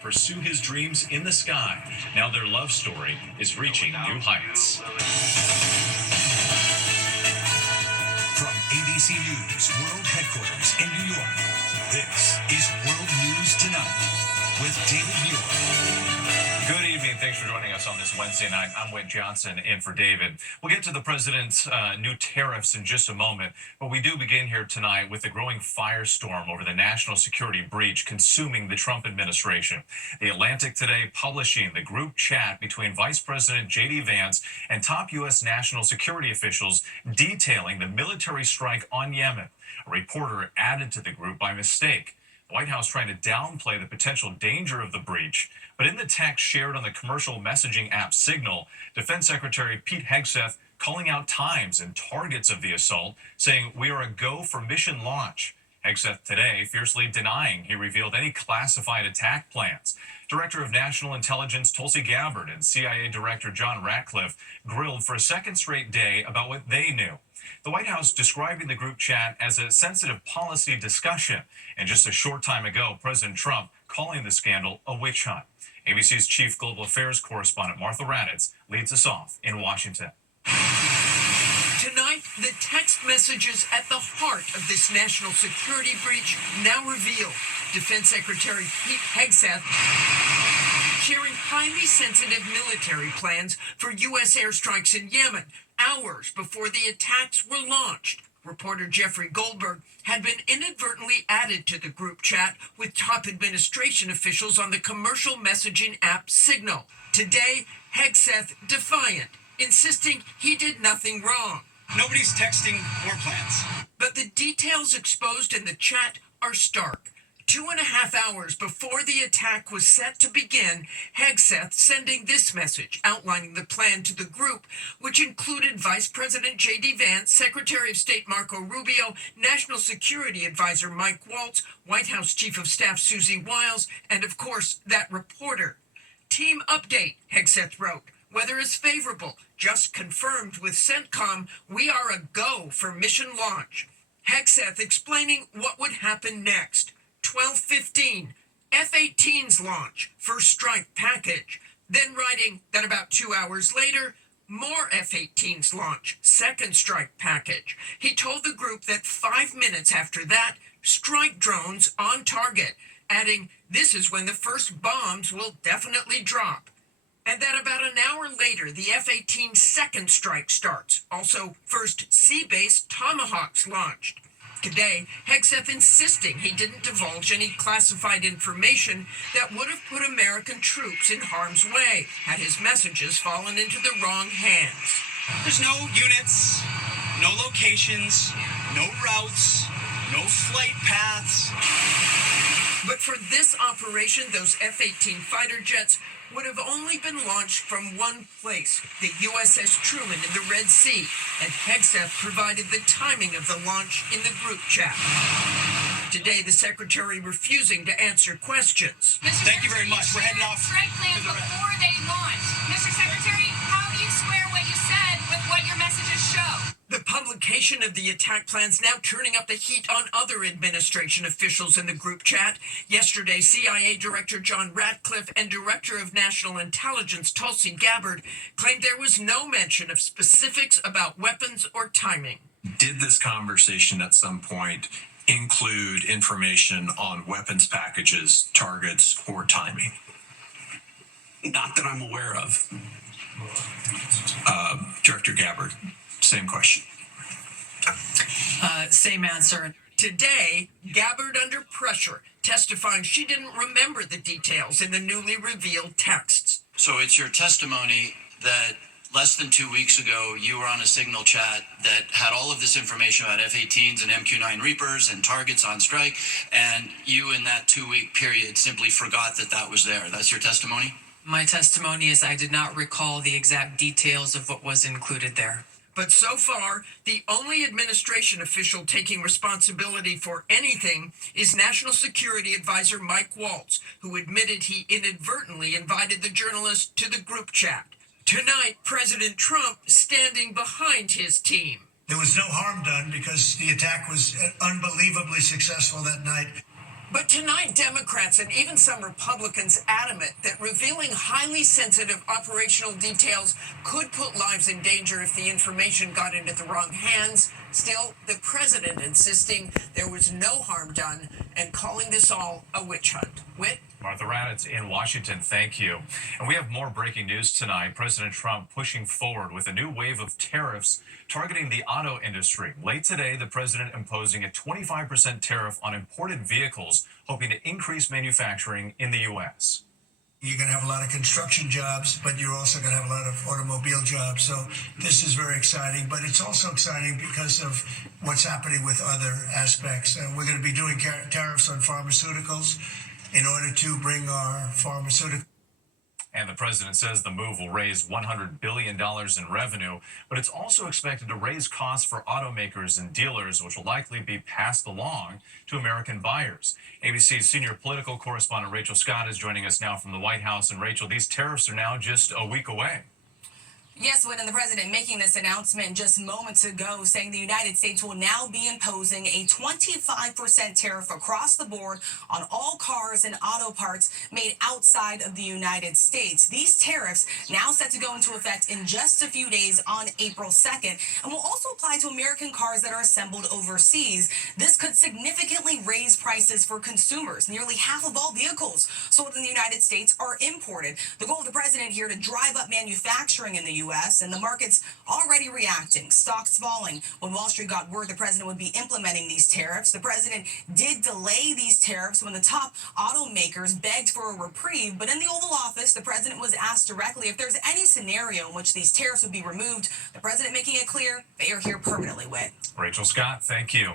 pursue his dreams in the sky. Now their love story is reaching new heights. From ABC News World Headquarters in New York, this is World News Tonight with David Muir. Good evening. Thanks for joining us on this Wednesday night. I'm Wade Johnson in for David. We'll get to the president's new tariffs in just a moment, but we do begin here tonight with the growing firestorm over the national security breach consuming the Trump administration. The Atlantic today publishing the group chat between Vice President J.D. Vance and top U.S. national security officials detailing the military strike on Yemen. A reporter added to the group by mistake. The White House trying to downplay the potential danger of the breach. But in the text shared on the commercial messaging app Signal, Defense Secretary Pete Hegseth calling out times and targets of the assault, saying we are a go for mission launch. Hegseth today fiercely denying he revealed any classified attack plans. Director of National Intelligence Tulsi Gabbard and CIA Director John Ratcliffe grilled for a second straight day about what they knew. The White House describing the group chat as a sensitive policy discussion. And just a short time ago, President Trump calling the scandal a witch hunt. ABC's chief global affairs correspondent Martha Raddatz leads us off in Washington. Tonight, the text messages at the heart of this national security breach now reveal Defense Secretary Pete Hegseth sharing highly sensitive military plans for U.S. airstrikes in Yemen hours before the attacks were launched. Reporter Jeffrey Goldberg had been inadvertently added to the group chat with top administration officials on the commercial messaging app Signal. Today, Hegseth defiant, insisting he did nothing wrong. Nobody's texting war plans. But the details exposed in the chat are stark. 2.5 hours before the attack was set to begin, Hegseth sending this message outlining the plan to the group, which included Vice President J.D. Vance, Secretary of State Marco Rubio, National Security Advisor Mike Waltz, White House Chief of Staff Susie Wiles, and of course, that reporter. Team update, Hegseth wrote. Weather is favorable. Just confirmed with CENTCOM, we are a go for mission launch. Hegseth explaining what would happen next. 12:15, F-18s launch, first strike package. Then writing that about 2 hours later, more F-18s launch, second strike package. He told the group that 5 minutes after that, strike drones on target, adding, this is when the first bombs will definitely drop. And that about an hour later, the F-18 second strike starts. Also, first sea-based Tomahawks launched. Today, Hegseth insisting he didn't divulge any classified information that would have put American troops in harm's way had his messages fallen into the wrong hands. There's no units, no locations, no routes, no flight paths. But for this operation, those F-18 fighter jets would have only been launched from one place, the USS Truman in the Red Sea, and Hegseth provided the timing of the launch in the group chat. Today, the secretary refusing to answer questions. Thank you very much. We're heading off. Strike plans before they launched. Mr. Secretary, how do you square what you said with what your messages show? The publication of the attack plans now turning up the heat on other administration officials in the group chat. Yesterday, CIA Director John Ratcliffe and Director of National Intelligence Tulsi Gabbard claimed there was no mention of specifics about weapons or timing. Did this conversation at some point include information on weapons packages, targets, or timing? Not that I'm aware of. Director Gabbard, same question. Same answer. Today, Gabbard under pressure, testifying she didn't remember the details in the newly revealed texts. So it's your testimony that less than 2 weeks ago, you were on a Signal chat that had all of this information about F-18s and MQ-9 Reapers and targets on strike, and you in that 2-week period simply forgot that that was there. That's your testimony? My testimony is I did not recall the exact details of what was included there. But so far, the only administration official taking responsibility for anything is National Security Advisor Mike Waltz, who admitted he inadvertently invited the journalist to the group chat. Tonight, President Trump standing behind his team. There was no harm done because the attack was unbelievably successful that night. But tonight, Democrats and even some Republicans adamant that revealing highly sensitive operational details could put lives in danger if the information got into the wrong hands. Still, the president insisting there was no harm done and calling this all a witch hunt. Whit? Martha Raddatz in Washington, thank you. And we have more breaking news tonight. President Trump pushing forward with a new wave of tariffs targeting the auto industry. Late today, the president imposing a 25% tariff on imported vehicles, hoping to increase manufacturing in the U.S. You're going to have a lot of construction jobs, but you're also going to have a lot of automobile jobs. So this is very exciting, but it's also exciting because of what's happening with other aspects. We're going to be doing tariffs on pharmaceuticals in order to bring our pharmaceutical. And the president says the move will raise $100 billion in revenue, but it's also expected to raise costs for automakers and dealers, which will likely be passed along to American buyers. ABC's senior political correspondent Rachel Scott is joining us now from the White House. And Rachel, these tariffs are now just a week away. Yes, Whit, and the president making this announcement just moments ago, saying the United States will now be imposing a 25% tariff across the board on all cars and auto parts made outside of the United States. These tariffs now set to go into effect in just a few days on April 2nd and will also apply to American cars that are assembled overseas. This could significantly raise prices for consumers. Nearly half of all vehicles sold in the United States are imported. The goal of the president here to drive up manufacturing in the U.S. And the market's already reacting. Stocks falling when Wall Street got word the president would be implementing these tariffs. The president did delay these tariffs when the top automakers begged for a reprieve. But in the Oval Office, the president was asked directly if there's any scenario in which these tariffs would be removed. The president making it clear they are here permanently. Whit. Rachel Scott, thank you.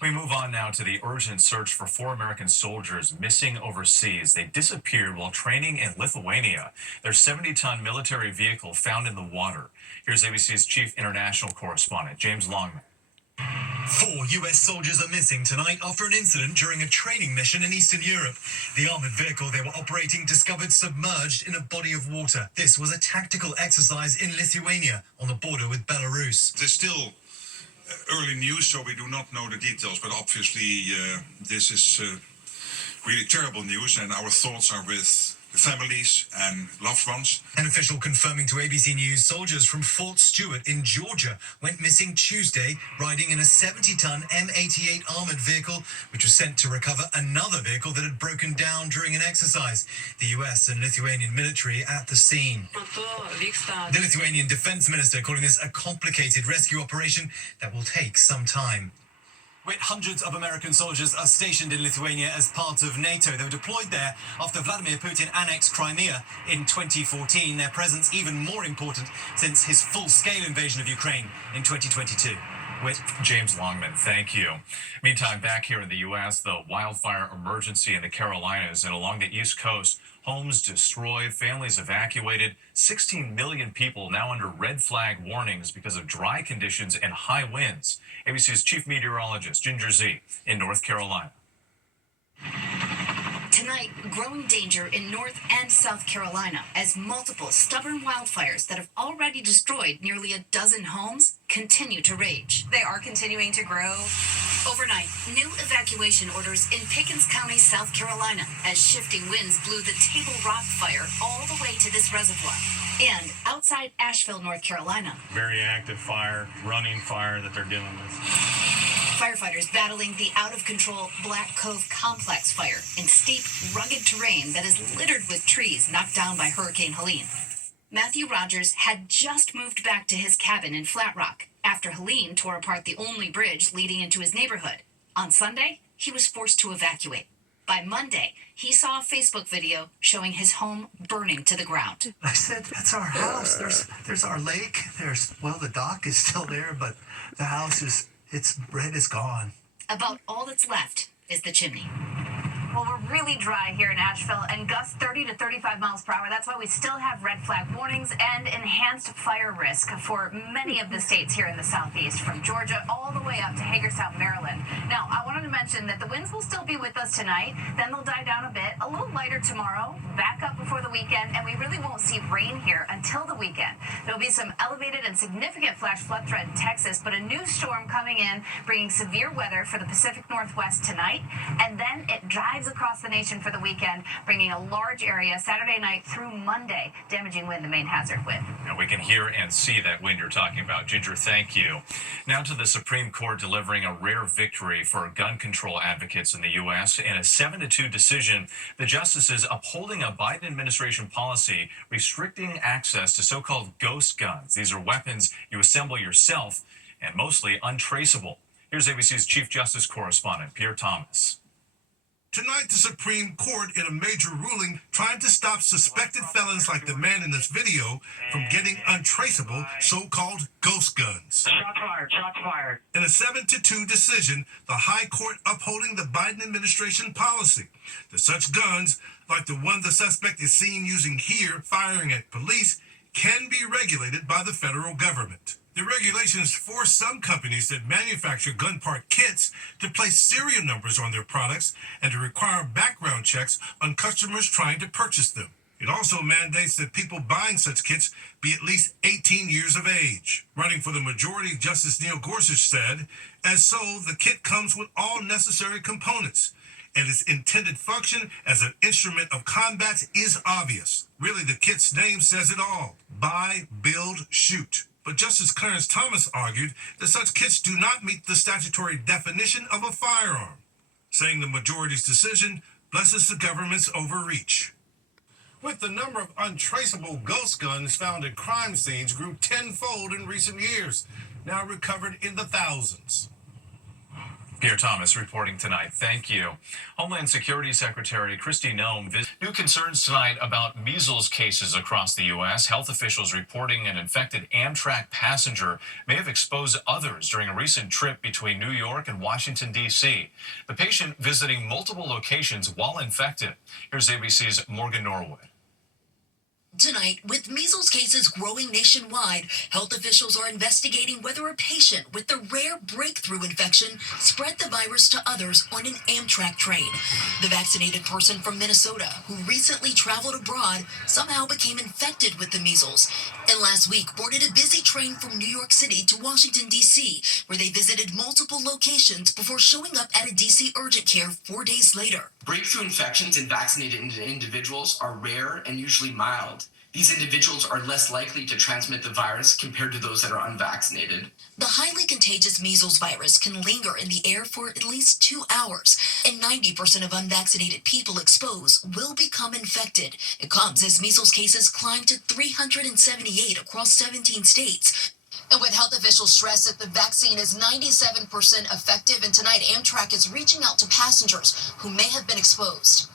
We move on now to the urgent search for 4 American soldiers missing overseas. They disappeared while training in Lithuania. Their 70-ton military vehicle found in the water. Here's ABC's chief international correspondent, James Longman. 4 U.S. soldiers are missing tonight after an incident during a training mission in Eastern Europe. The armored vehicle they were operating discovered submerged in a body of water. This was a tactical exercise in Lithuania on the border with Belarus. There's still early news, so we do not know the details, but obviously this is really terrible news, and our thoughts are with the families and loved ones. An official confirming to ABC News soldiers from Fort Stewart in Georgia went missing Tuesday riding in a 70-ton M88 armored vehicle, which was sent to recover another vehicle that had broken down during an exercise. The US and Lithuanian military at the scene. The Lithuanian defense minister calling this a complicated rescue operation that will take some time. With hundreds of American soldiers are stationed in Lithuania as part of NATO. They were deployed there after Vladimir Putin annexed Crimea in 2014. Their presence even more important since his full-scale invasion of Ukraine in 2022. With James Longman, thank you. Meantime, back here in the U.S., the wildfire emergency in the Carolinas and along the East Coast, homes destroyed, families evacuated, 16 million people now under red flag warnings because of dry conditions and high winds. ABC's chief meteorologist, Ginger Zee, in North Carolina. Tonight, growing danger in North and South Carolina as multiple stubborn wildfires that have already destroyed nearly a dozen homes continue to rage. They are continuing to grow. Overnight, new evacuation orders in Pickens County, South Carolina, as shifting winds blew the Table Rock fire all the way to this reservoir. And outside Asheville, North Carolina, very active fire, running fire that they're dealing with. Firefighters battling the out-of-control Black Cove Complex fire in steep, rugged terrain that is littered with trees knocked down by Hurricane Helene. Matthew Rogers had just moved back to his cabin in Flat Rock after Helene tore apart the only bridge leading into his neighborhood. On Sunday, he was forced to evacuate. By Monday, he saw a Facebook video showing his home burning to the ground. I said, that's our house. There's our lake. The dock is still there, but the house it's gone. About all that's left is the chimney. Well, we're really dry here in Asheville and gusts 30 to 35 miles per hour. That's why we still have red flag warnings and enhanced fire risk for many of the states here in the southeast, from Georgia all the way up to Hagerstown, Maryland. Now, I wanted to mention that the winds will still be with us tonight. Then they'll die down a bit, a little lighter tomorrow, back up before the weekend, and we really won't see rain here until the weekend. There'll be some elevated and significant flash flood threat in Texas, but a new storm coming in, bringing severe weather for the Pacific Northwest tonight, and then it drives across the nation for the weekend, bringing a large area Saturday night through Monday, damaging wind, the main hazard wind. Now we can hear and see that wind you're talking about. Ginger, thank you. Now to the Supreme Court delivering a rare victory for gun control advocates in the U.S. In a 7-2 decision, the justices upholding a Biden administration policy restricting access to so-called ghost guns. These are weapons you assemble yourself and mostly untraceable. Here's ABC's Chief Justice correspondent, Pierre Thomas. Tonight, the Supreme Court, in a major ruling, trying to stop suspected felons like the man in this video from getting untraceable so-called ghost guns. Shots fired, shots fired. In a 7-2 decision, the High Court upholding the Biden administration policy that such guns, like the one the suspect is seen using here, firing at police, can be regulated by the federal government. The regulations force some companies that manufacture gun part kits to place serial numbers on their products and to require background checks on customers trying to purchase them. It also mandates that people buying such kits be at least 18 years of age. Running for the majority, Justice Neil Gorsuch said, as so, the kit comes with all necessary components, and its intended function as an instrument of combat is obvious. Really, the kit's name says it all. Buy, build, shoot. But Justice Clarence Thomas argued that such kits do not meet the statutory definition of a firearm, saying the majority's decision blesses the government's overreach. With the number of untraceable ghost guns found at crime scenes grew tenfold in recent years, now recovered in the thousands. Pierre Thomas reporting tonight. Thank you. Homeland Security Secretary Kristi Noem new concerns tonight about measles cases across the U.S. Health officials reporting an infected Amtrak passenger may have exposed others during a recent trip between New York and Washington, D.C. The patient visiting multiple locations while infected. Here's ABC's Morgan Norwood. Tonight, with measles cases growing nationwide, health officials are investigating whether a patient with the rare breakthrough infection spread the virus to others on an Amtrak train. The vaccinated person from Minnesota, who recently traveled abroad, somehow became infected with the measles, and last week boarded a busy train from New York City to Washington, D.C., where they visited multiple locations before showing up at a D.C. urgent care 4 days later. Breakthrough infections in vaccinated individuals are rare and usually mild. These individuals are less likely to transmit the virus compared to those that are unvaccinated. The highly contagious measles virus can linger in the air for at least 2 hours, and 90% of unvaccinated people exposed will become infected. It comes as measles cases climb to 378 across 17 states. And with health officials stress that the vaccine is 97% effective, and tonight Amtrak is reaching out to passengers who may have been exposed.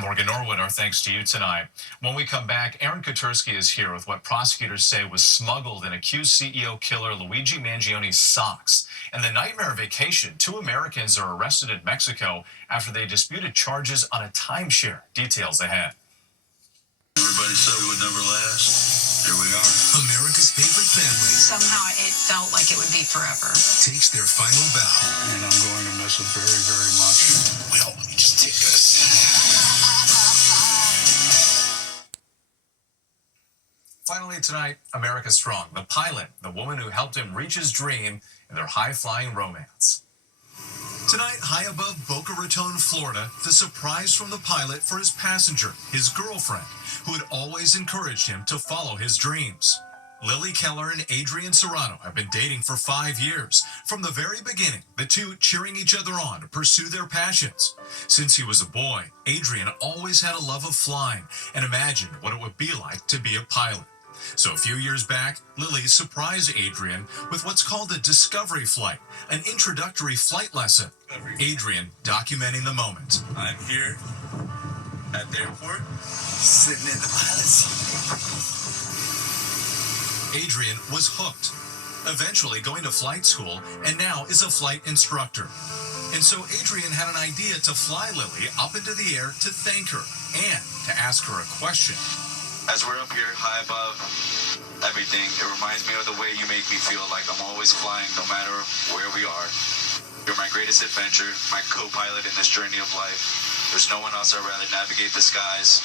Morgan Norwood, our thanks to you tonight. When we come back, Aaron Katersky is here with what prosecutors say was smuggled in accused CEO killer Luigi Mangioni's socks. And the nightmare vacation, 2 Americans are arrested in Mexico after they disputed charges on a timeshare. Details ahead. Everybody said it would never last. Here we are. America's favorite family. Somehow it felt like it would be forever. Takes their final bow. And I'm going to miss it very, very much. Well, let me just take this. Finally tonight, America Strong, the pilot, the woman who helped him reach his dream in their high-flying romance. Tonight, high above Boca Raton, Florida, the surprise from the pilot for his passenger, his girlfriend, who had always encouraged him to follow his dreams. Lily Keller and Adrian Serrano have been dating for 5 years. From the very beginning, the two cheering each other on to pursue their passions. Since he was a boy, Adrian always had a love of flying and imagined what it would be like to be a pilot. So a few years back, Lily surprised Adrian with what's called a discovery flight, an introductory flight lesson. Adrian documenting the moment. I'm here at the airport, sitting in the pilot seat. Adrian was hooked, eventually going to flight school, and now is a flight instructor. And so Adrian had an idea to fly Lily up into the air to thank her and to ask her a question. As we're up here high above everything, it reminds me of the way you make me feel like I'm always flying no matter where we are. You're my greatest adventure, my co-pilot in this journey of life. There's no one else I'd rather navigate the skies.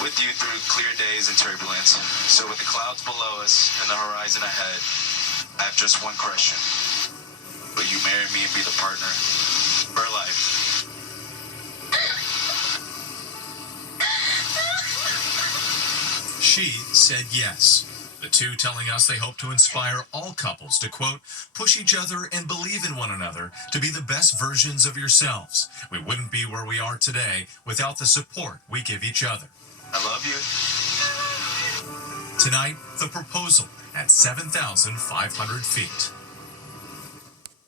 with you through clear days and turbulence. So with the clouds below us and the horizon ahead, I have just one question. Will you marry me and be the partner for life? She said yes. The two telling us they hope to inspire all couples to, quote, push each other and believe in one another to be the best versions of yourselves. We wouldn't be where we are today without the support we give each other. I love you. Tonight, the proposal at 7,500 feet.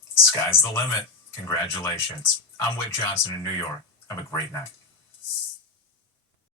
Sky's the limit. Congratulations. I'm Whit Johnson in New York. Have a great night.